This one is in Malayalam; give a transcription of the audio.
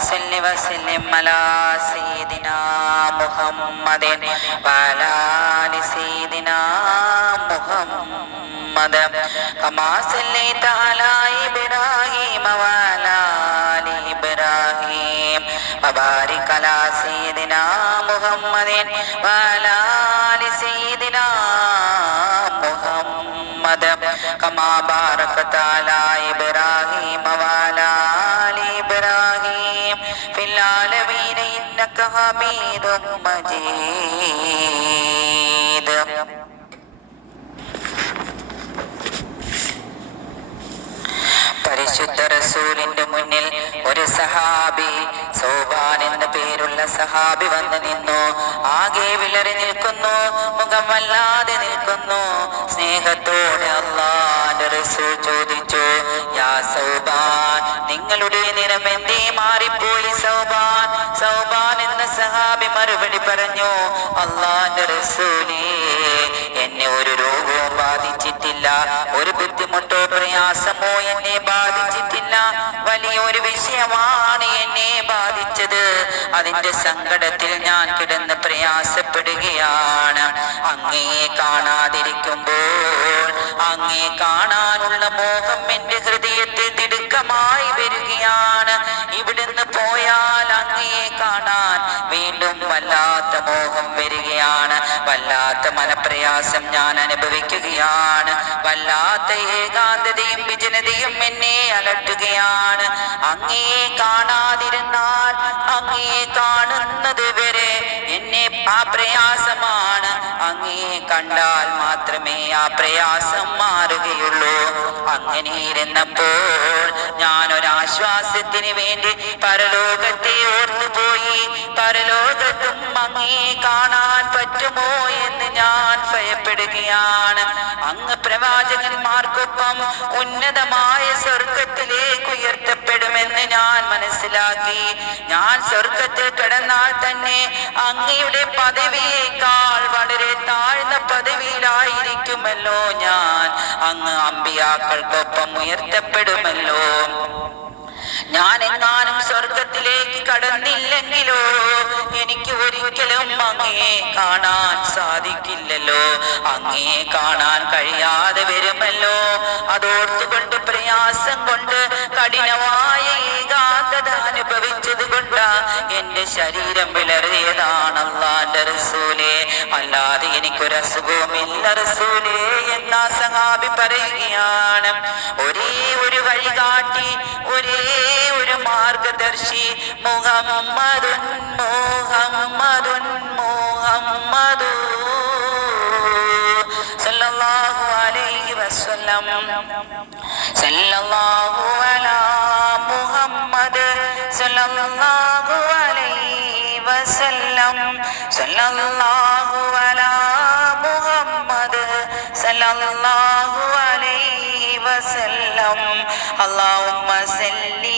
صل وسلم على سيدنا محمد وعلى آل سيدنا محمد كما صليت على إبراهيم وعلى آل إبراهيم وبارك على سيدنا محمد وعلى آل سيدنا محمد كما باركت على إبراهيم وعلى آل إبراهيم في العالمين إنك حميد مجيد പരിശുദ്ധ റസൂലിന്റെ മുന്നിൽ ഒരു സഹാബി സോബാൻ എന്ന പേരുള്ള സഹാബി വന്നു നിന്നു ആകെ വിളറി നിൽക്കുന്നു മുഖം വല്ലാതെ നിൽക്കുന്നു സ്നേഹത്തോടെ അള്ളാന്റെ റസൂൽ ചോദിച്ചു യാ സൗബാൻ നിങ്ങളുടെ നിറം എന്തേ മാറിപ്പോയി? സൗബാൻ സൗബാൻ എന്ന സഹാബി മറുപടി പറഞ്ഞു അള്ളാന്റെ റസൂലേ എന്നെ ഒരു രോഗവും ബാധിച്ചിട്ടില്ല ഒരു ബുദ്ധിമുട്ടോ പ്രയാസമോ എന്നെ ബാധിച്ചിട്ടില്ല. വലിയൊരു വിഷയമാണ് എന്നെ ബാധിച്ചത്. അതിന്റെ സങ്കടത്തിൽ ഞാൻ കിടന്ന് പ്രയാസപ്പെടുകയാണ്. അങ്ങയെ കാണാതിരിക്കുമ്പോൾ അങ്ങയെ കാണാനുള്ള മോഹം കാണാൻ വീണ്ടും വല്ലാത്ത മോഹം വരികയാണ്. വല്ലാത്ത മനപ്രയാസം ഞാൻ അനുഭവിക്കുകയാണ്. വല്ലാത്ത ഏകാന്തതയും വിജനതയും എന്നെ അലട്ടുകയാണ്. അങ്ങയെ കാണാതിരുന്നാൽ അങ്ങയെ കാണുന്നത് വരെ എന്നെ ആ പ്രയാസമാണ്. അങ്ങയെ കണ്ടാൽ മാത്രമേ ആ പ്രയാസം മാറുകയുള്ളൂ. അങ്ങനെ ഇരുന്നപ്പോൾ ഞാൻ ഒരാശ്വാസത്തിന് വേണ്ടി പരലോകത്തെ ഓർത്തുപോയി പരലോകത്തും അങ്ങേ കാണാൻ പറ്റുമോ എന്ന് ഞാൻ ഭയപ്പെടുകയാണ്. അങ്ങ് പ്രവാചകന്മാർക്കൊപ്പം ഉന്നതമായ സ്വർഗത്തിലേക്ക് ഉയർത്തപ്പെടുമെന്ന് ഞാൻ മനസ്സിലാക്കി. ഞാൻ സ്വർഗത്തിൽ കിടന്നാൽ തന്നെ അങ്ങയുടെ പദവിയേക്കാൾ വളരെ താഴ്ന്ന പദവിയിലായിരിക്കുമല്ലോ ഞാൻ. അങ്ങ് അമ്പിയാക്കൾക്കൊപ്പം ഉയർത്തപ്പെടുമല്ലോ. ഞാൻ എങ്ങാനും സ്വർഗത്തിലേക്ക് കടന്നില്ലെങ്കിലോ എനിക്ക് ഒരിക്കലും അങ്ങേ കാണാൻ സാധിക്കില്ലല്ലോ. അങ്ങേ കാണാൻ കഴിയാതെ വരുമല്ലോ. അതോർത്തുകൊണ്ട് പ്രയാസം കൊണ്ട് കഠിനമായ ഏകാന്തത അനുഭവിച്ചത് കൊണ്ട് എന്റെ ശരീരം വിളറിയതാണ് അള്ളാന്റെ റസൂലേ. അല്ലാതെ എനിക്കൊരു അസുഖവുമില്ല റസൂലേ എന്നാ സഹാബി പറയുകയാണ്. ഒരേ ഒരു വഴികാട്ടി ഒരേ ഒരു ദർശി മുഹമ്മദുൻ മുഹമ്മദുൻ മുഹമ്മദു സല്ലല്ലാഹു അലൈഹി വസല്ലം. സല്ലല്ലാഹു അലാ മുഹമ്മദ് സല്ലല്ലാഹു അലൈഹി വസല്ലം. സല്ലല്ലാഹു അലാ മുഹമ്മദ് സല്ലല്ലാഹു അലൈഹി വസല്ലം. അല്ലാഹുമ്മ സല്ലി